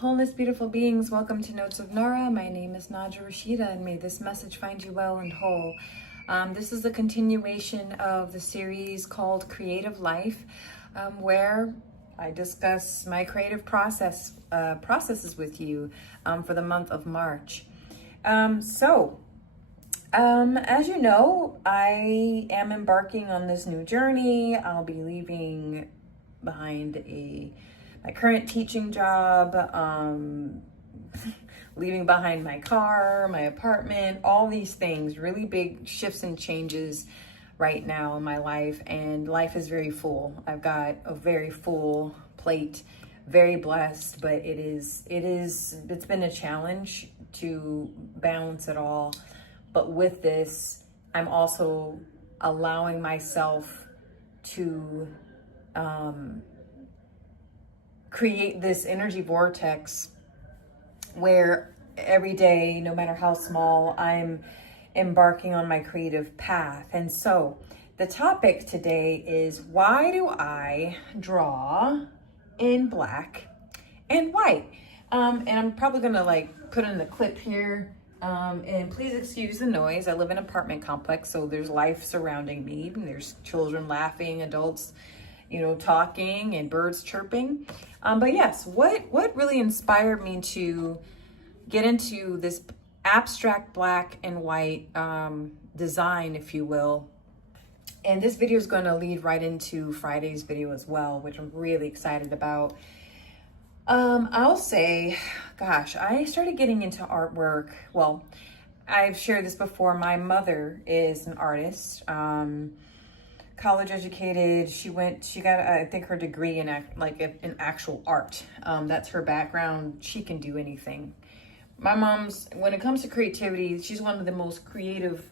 Wholeness, beautiful beings, welcome to Notes of Nara. My name is Naja Rashida, and may this message find you well and whole. This is a continuation of the series called Creative Life, where I discuss my creative processes with you for the month of March. As you know, I am embarking on this new journey. I'll be leaving behind my current teaching job, leaving behind my car, my apartment, all these things, really big shifts and changes right now in my life. And life is very full. I've got a very full plate, very blessed, but it's been a challenge to balance it all. But with this, I'm also allowing myself to create this energy vortex where every day, no matter how small, I'm embarking on my creative path. And so the topic today is, why do I draw in black and white? And I'm probably gonna put in the clip here. And please excuse the noise. I live in an apartment complex, so there's life surrounding me. There's children laughing, adults, talking, and birds chirping. But yes, what really inspired me to get into this abstract black and white design, if you will. And this video is going to lead right into Friday's video as well, which I'm really excited about. I'll say, gosh, I started getting into artwork. Well, I've shared this before. My mother is an artist, college educated. She got, I think, her degree in actual art. That's her background. She can do anything. My mom's, when it comes to creativity, she's one of the most creative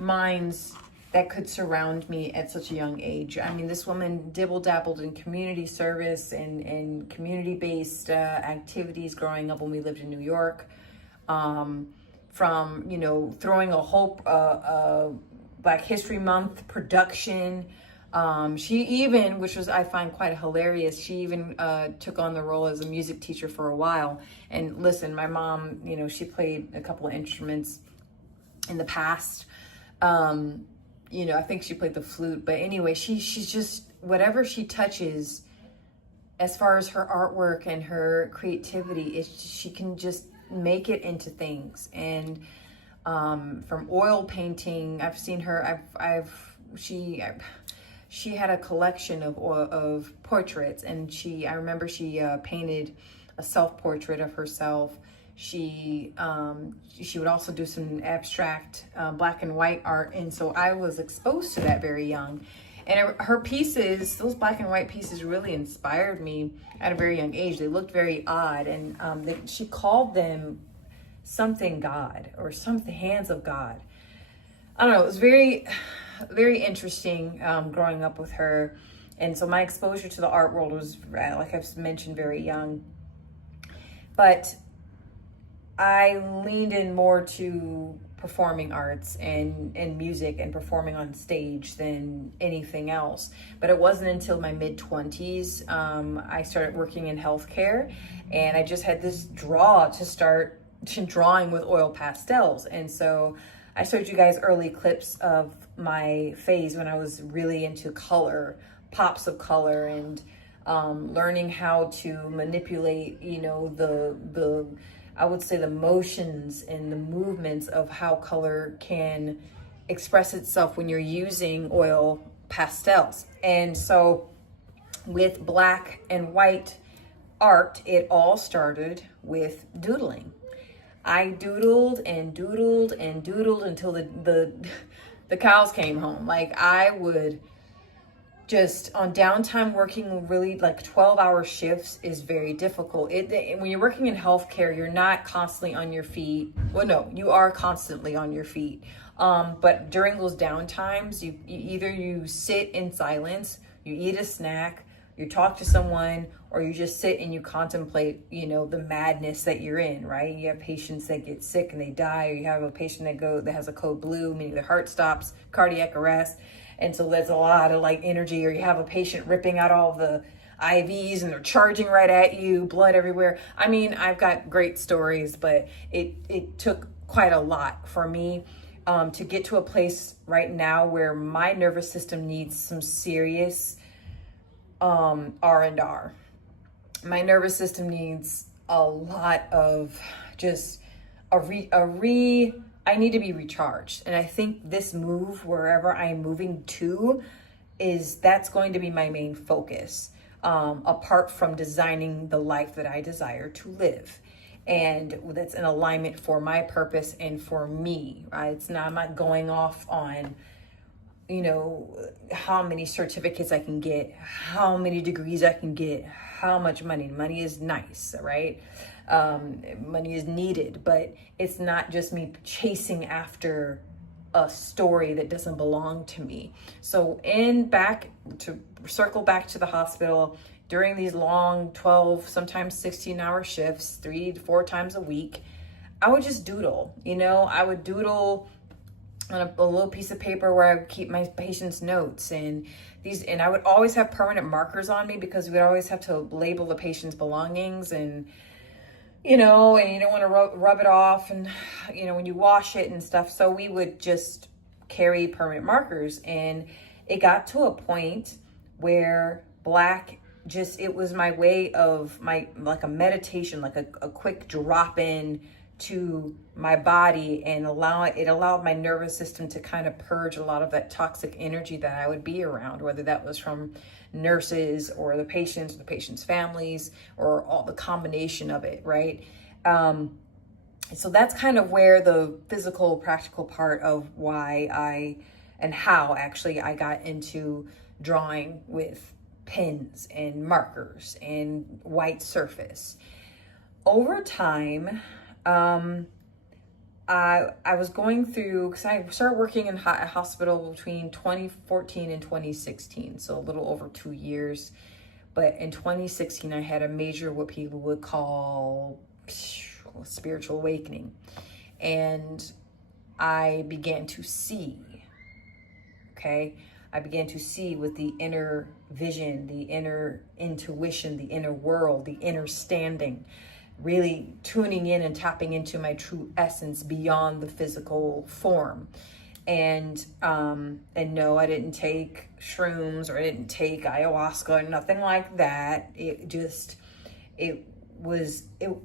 minds that could surround me at such a young age. I mean, this woman dibble-dabbled in community service and community-based activities growing up when we lived in New York. From, throwing a whole Black History Month production. She even, which was, I find quite hilarious, she even took on the role as a music teacher for a while. And listen, my mom, she played a couple of instruments in the past. I think she played the flute, but anyway, she's just, whatever she touches, as far as her artwork and her creativity, she can just make it into things. And from oil painting, I've seen her, she had a collection of portraits, and I remember she painted a self-portrait of herself. She would also do some abstract black and white art, and so I was exposed to that very young. And her pieces, those black and white pieces, really inspired me at a very young age. They looked very odd, and she called them something God, or something hands of God. I don't know. It was very, very interesting growing up with her, and so my exposure to the art world was, like I've mentioned, very young. But I leaned in more to performing arts and music and performing on stage than anything else. But it wasn't until my mid-20s I started working in healthcare, and I just had this draw to start drawing with oil pastels. And so I showed you guys early clips of my phase when I was really into color, pops of color, and learning how to manipulate, I would say the motions and the movements of how color can express itself when you're using oil pastels. And so with black and white art, it all started with doodling. I doodled and doodled and doodled until the cows came home. Like, I would just, on downtime, working really 12-hour shifts is very difficult. When you're working in healthcare, you're not constantly on your feet. Well, no, you are constantly on your feet. But during those downtimes, you either sit in silence, you eat a snack, you talk to someone, or you just sit and you contemplate, the madness that you're in, right? You have patients that get sick and they die, or you have a patient that has a code blue, meaning their heart stops, cardiac arrest. And so there's a lot of energy, or you have a patient ripping out all the IVs and they're charging right at you, blood everywhere. I mean, I've got great stories, but it took quite a lot for me to get to a place right now where my nervous system needs some serious R&R. My nervous system needs a lot of just I need to be recharged. And I think this move, wherever I'm moving to, that's going to be my main focus, apart from designing the life that I desire to live. And that's an alignment for my purpose and for me, right? I'm not going off on, how many certificates I can get, how many degrees I can get, how much money. Money is nice, right? Money is needed, but it's not just me chasing after a story that doesn't belong to me. So to circle back to the hospital during these long 12, sometimes 16-hour shifts, 3 to 4 times a week, I would just doodle. I would doodle on a little piece of paper where I would keep my patients' notes, and I would always have permanent markers on me because we would always have to label the patient's belongings, and and you don't want to rub it off, and when you wash it and stuff. So we would just carry permanent markers, and it got to a point where black it was my way of like a meditation, like a quick drop in to my body, and it allowed my nervous system to kind of purge a lot of that toxic energy that I would be around, whether that was from nurses or the patients' families, or all the combination of it, right? So that's kind of where the physical, practical part of why how actually I got into drawing with pens and markers and white surface. Over time, I was going through, because I started working in a hospital between 2014 and 2016, so a little over 2 years. But in 2016, I had a major, what people would call spiritual awakening. And I began to see, okay? I began to see with the inner vision, the inner intuition, the inner world, the inner standing, really tuning in and tapping into my true essence beyond the physical form. And no, I didn't take shrooms, or I didn't take ayahuasca, or nothing like that. I'm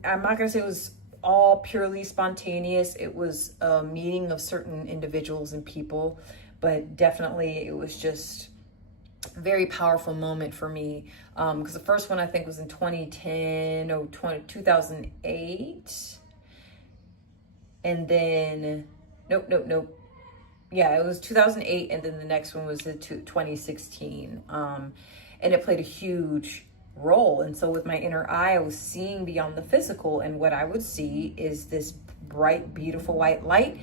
not gonna say it was all purely spontaneous. It was a meeting of certain individuals and people, but definitely it was just a very powerful moment for me. Because the first one I think was in 2008. And then, nope. Yeah, it was 2008, and then the next one was 2016. And it played a huge role. And so with my inner eye, I was seeing beyond the physical, and what I would see is this bright, beautiful white light,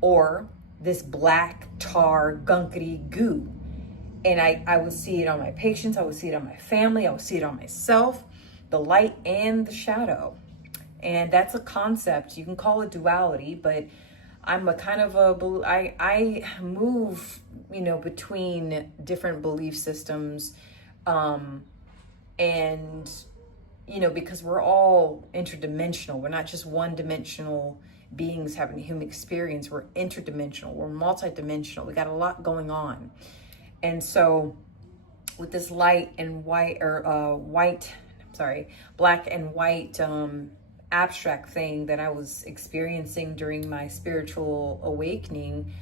or this black tar gunkety goo. And I would see it on my patients, I would see it on my family, I would see it on myself, the light and the shadow. And that's a concept. You can call it duality, but I'm a kind of I move, between different belief systems. And, because we're all interdimensional. We're not just one-dimensional beings having a human experience. We're interdimensional. We're multidimensional. We got a lot going on. And so with this black and white abstract thing that I was experiencing during my spiritual awakening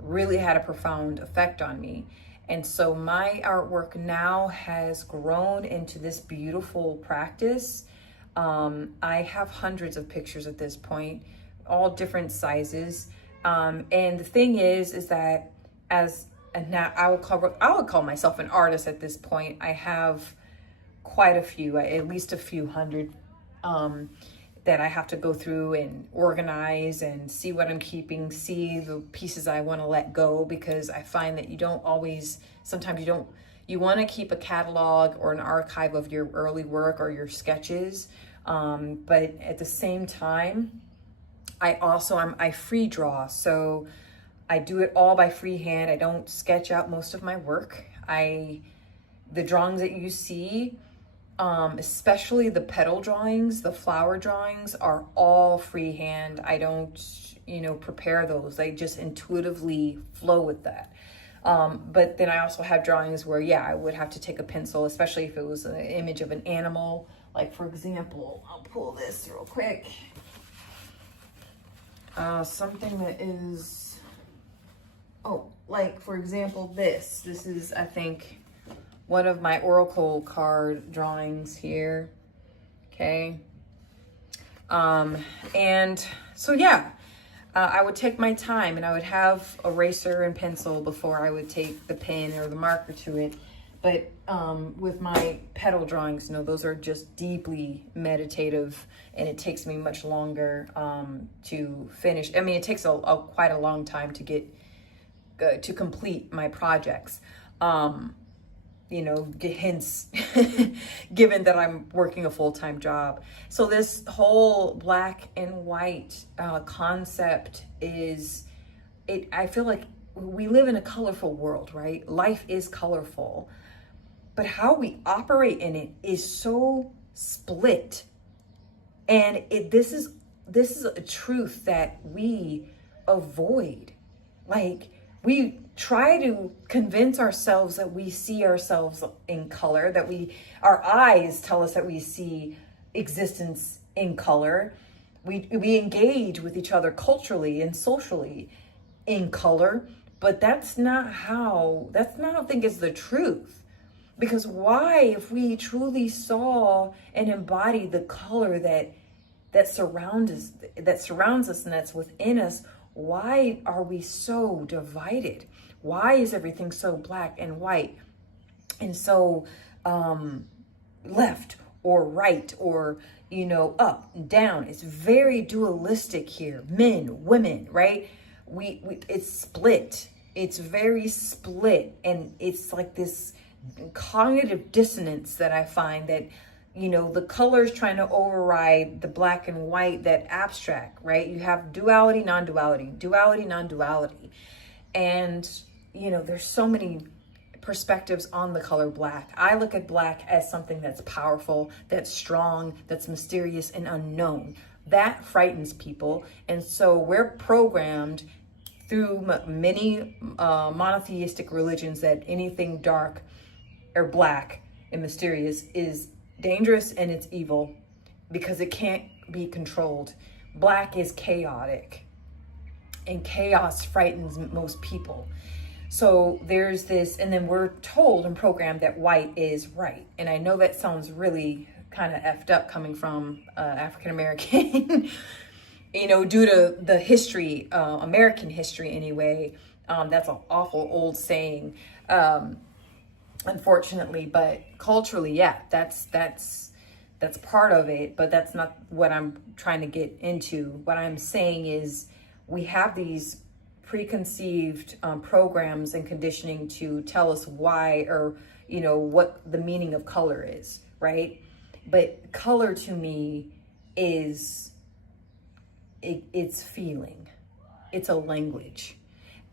really had a profound effect on me. And so my artwork now has grown into this beautiful practice. I have hundreds of pictures at this point, all different sizes. And the thing is that now I would call myself an artist at this point. I have quite a few, at least a few hundred, that I have to go through and organize and see what I'm keeping, see the pieces I want to let go, because I find that you want to keep a catalog or an archive of your early work or your sketches. But at the same time, I free draw. So I do it all by freehand. I don't sketch out most of my work. The drawings that you see especially the petal drawings, the flower drawings are all freehand. I don't, prepare those. They just intuitively flow with that. But then I also have drawings where, yeah, I would have to take a pencil, especially if it was an image of an animal. Like, for example, I'll pull this real quick. Something that is, like, for example, this is, I think, one of my oracle card drawings here. Okay. And so, yeah, I would take my time and I would have eraser and pencil before I would take the pen or the marker to it. But with my petal drawings, those are just deeply meditative, and it takes me much longer to finish. I mean, it takes quite a long time to get to complete my projects. Hence, given that I'm working a full-time job. So this whole black and white concept I feel like we live in a colorful world, right? Life is colorful, but how we operate in it is so split. And this is a truth that we avoid. Like, we try to convince ourselves that we see ourselves in color, that our eyes tell us that we see existence in color. We engage with each other culturally and socially in color, but that's not how I think is the truth. Because why, if we truly saw and embodied the color that surrounds us and that's within us, why are we so divided? Why is everything so black and white and so left or right or, up and down? It's very dualistic here. Men, women, right? It's split. It's very split. And it's like this cognitive dissonance that I find that, the colors trying to override the black and white, that abstract, right? You have duality, non-duality, duality, non-duality. And, there's so many perspectives on the color black. I look at black as something that's powerful, that's strong, that's mysterious and unknown. That frightens people. And so we're programmed through many monotheistic religions that anything dark or black and mysterious is dangerous and it's evil because it can't be controlled. Black is chaotic, and chaos frightens most people. So there's this, and then we're told and programmed that white is right. And I know that sounds really kind of effed up coming from African American, due to the history, American history anyway. That's an awful old saying. Unfortunately, but culturally, yeah, that's part of it, but that's not what I'm trying to get into. What I'm saying is we have these preconceived programs and conditioning to tell us why or, what the meaning of color is, right? But color to me is, it's feeling. It's a language.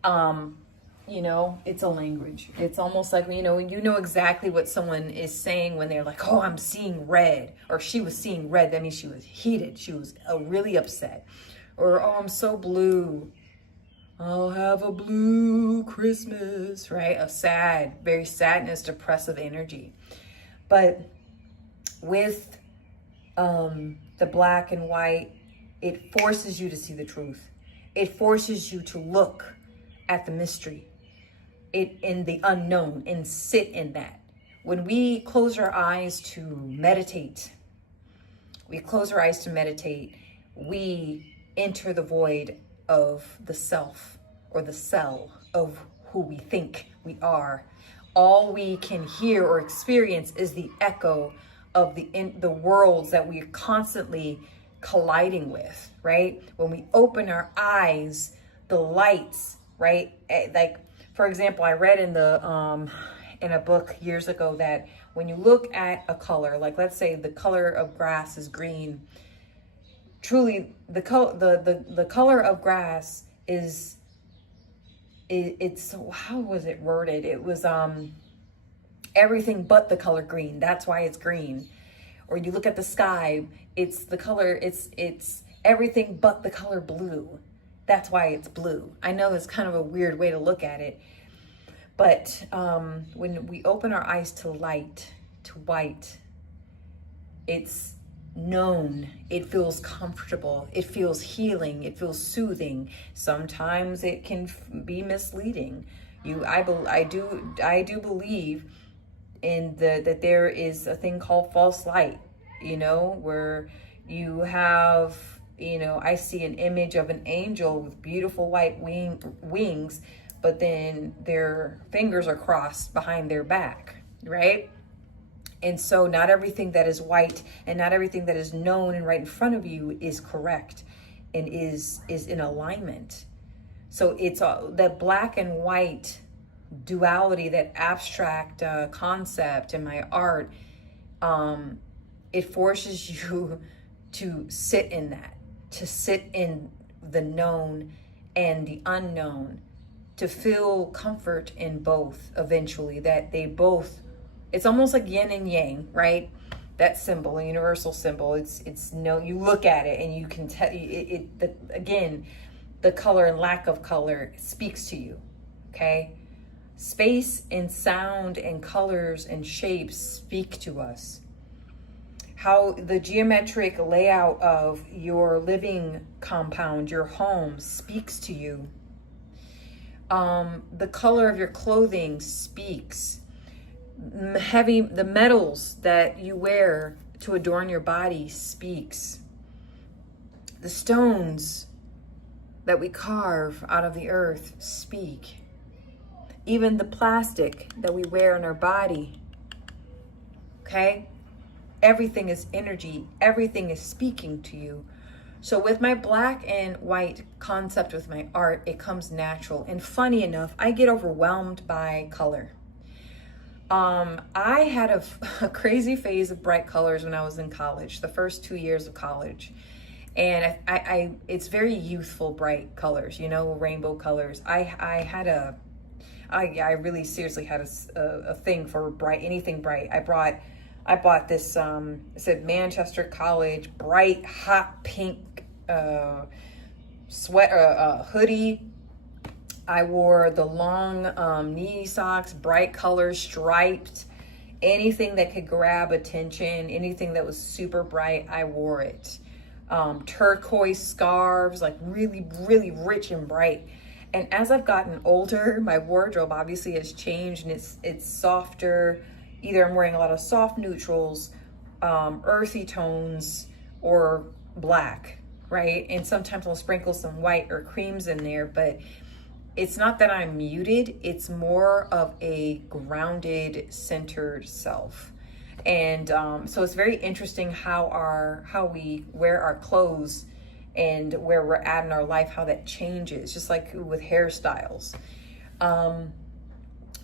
It's a language. It's almost like, you know exactly what someone is saying when they're like, oh, I'm seeing red, or she was seeing red. That means she was heated. She was really upset. Or, oh, I'm so blue. I'll have a blue Christmas, right? A sad, very sadness, depressive energy. But with the black and white, it forces you to see the truth. It forces you to look at the mystery, in the unknown, and sit in that. When we close our eyes to meditate, we enter the void of the self or the cell of who we think we are. All we can hear or experience is the echo of the worlds that we're constantly colliding with, right? When we open our eyes, the lights, right? Like, for example, I read in a book years ago that when you look at a color, like let's say the color of grass is green, truly the color of grass it's how was it worded? It was everything but the color green. That's why it's green. Or you look at the sky, it's the color, it's everything but the color blue. That's why it's blue. I know that's kind of a weird way to look at it, but when we open our eyes to light, to white, it's known, it feels comfortable, it feels healing, it feels soothing. Sometimes it can be misleading. I do believe in that there is a thing called false light, where you have, I see an image of an angel with beautiful white wings, but then their fingers are crossed behind their back, right? And so not everything that is white and not everything that is known and right in front of you is correct and is in alignment. So it's that black and white duality, that abstract concept in my art, it forces you to sit in that, to sit in the known and the unknown, to feel comfort in both eventually, that they both, it's almost like yin and yang, right? That symbol, a universal symbol, it's no, you look at it and you can tell again, the color and lack of color speaks to you, okay? Space and sound and colors and shapes speak to us. How the geometric layout of your living compound, your home, speaks to you. The color of your clothing speaks. The metals that you wear to adorn your body speaks. The stones that we carve out of the earth speak. Even the plastic that we wear on our body, okay? Everything is energy. Everything is speaking to you. So with my black and white concept with my art, it comes natural. And funny enough, I get overwhelmed by color. I had a crazy phase of bright colors when I was in college, the first 2 years of college. And I it's very youthful, bright colors, rainbow colors. I really seriously had a thing for anything bright. I bought this, it said Manchester College, bright, hot pink hoodie. I wore the long knee socks, bright colors, striped, anything that could grab attention, anything that was super bright, I wore it. Turquoise scarves, like really, really rich and bright. And as I've gotten older, my wardrobe obviously has changed and it's softer. Either I'm wearing a lot of soft neutrals, earthy tones, or black, right? And sometimes I'll sprinkle some white or creams in there, but it's not that I'm muted, it's more of a grounded, centered self. And so it's very interesting how we wear our clothes and where we're at in our life, how that changes, just like with hairstyles.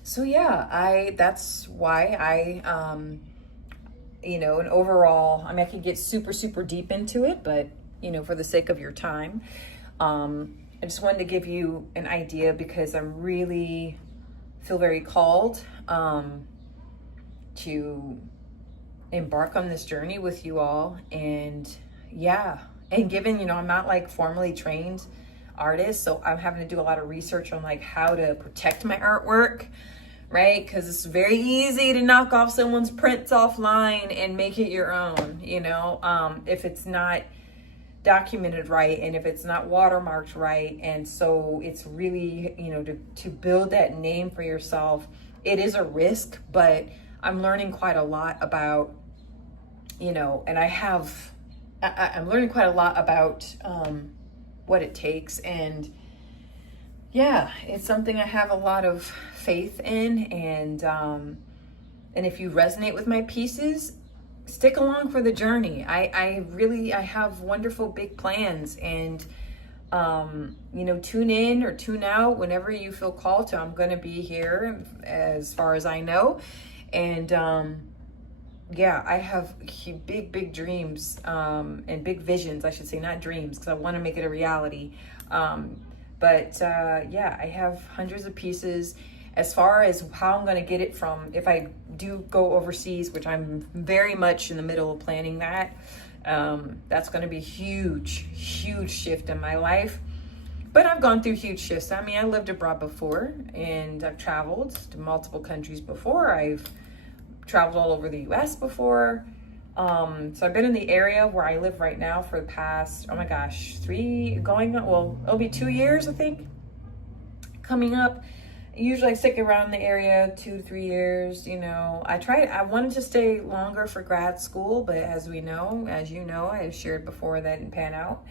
So yeah, that's why and overall, I could get super, super deep into it, but for the sake of your time, I just wanted to give you an idea because I really feel very called to embark on this journey with you all. And yeah, and given, I'm not like formally trained artist, so I'm having to do a lot of research on like how to protect my artwork, right? Because it's very easy to knock off someone's prints offline and make it your own, if it's not documented right and if it's not watermarked right. And so it's really, to build that name for yourself, it is a risk, but I'm learning quite a lot about, and I'm learning quite a lot about what it takes. And yeah, it's something I have a lot of faith in. And if you resonate with my pieces, stick along for the journey. I have wonderful big plans, and tune in or tune out whenever you feel called to. I'm going to be here as far as I know. And yeah, I have big dreams and big visions, I should say, not dreams, because I want to make it a reality. But yeah, I have hundreds of pieces, As far as how I'm going to get it from, if I do go overseas, which I'm very much in the middle of planning that, that's going to be a huge shift in my life. But I've gone through huge shifts. I mean, I lived abroad before, and I've traveled to multiple countries before. I've traveled all over the US before. So I've been in the area where I live right now for the past, oh my gosh, it'll be 2 years, I think, coming up. Usually I stick around the area 2 to 3 years, you know. I wanted to stay longer for grad school, but as you know, I've shared before, that didn't pan out.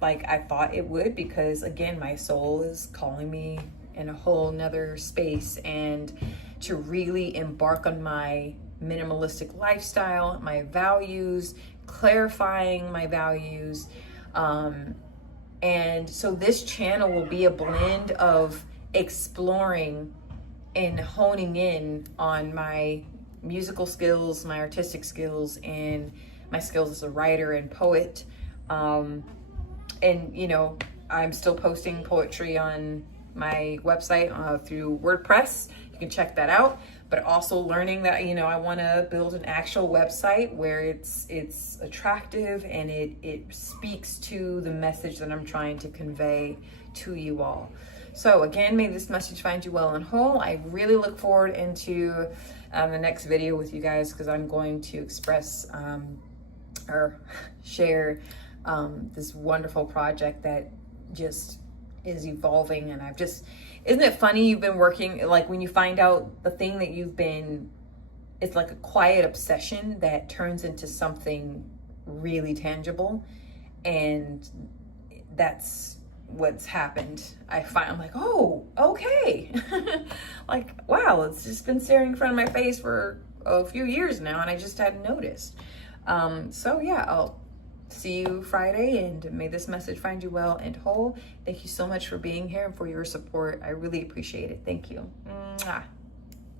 Like I thought it would, because again, my soul is calling me in a whole nother space, and to really embark on my minimalistic lifestyle, my values, clarifying my values. And so this channel will be a blend of exploring and honing in on my musical skills, my artistic skills, and my skills as a writer and poet. And you know, I'm still posting poetry on my website through WordPress. You can check that out. But also learning that, you know, I want to build an actual website where it's attractive and it speaks to the message that I'm trying to convey to you all. So again, may this message find you well and whole. I really look forward into the next video with you guys, because I'm going to express or share this wonderful project that just is evolving. And isn't it funny, you've been working, like when you find out the thing that it's like a quiet obsession that turns into something really tangible. And that's what's happened. I'm like, oh, okay. Like, wow, it's just been staring in front of my face for a few years now, and I just hadn't noticed. So yeah, I'll see you Friday, and may this message find you well and whole. Thank you so much for being here and for your support. I really appreciate it. Thank you. Mwah.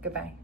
Goodbye.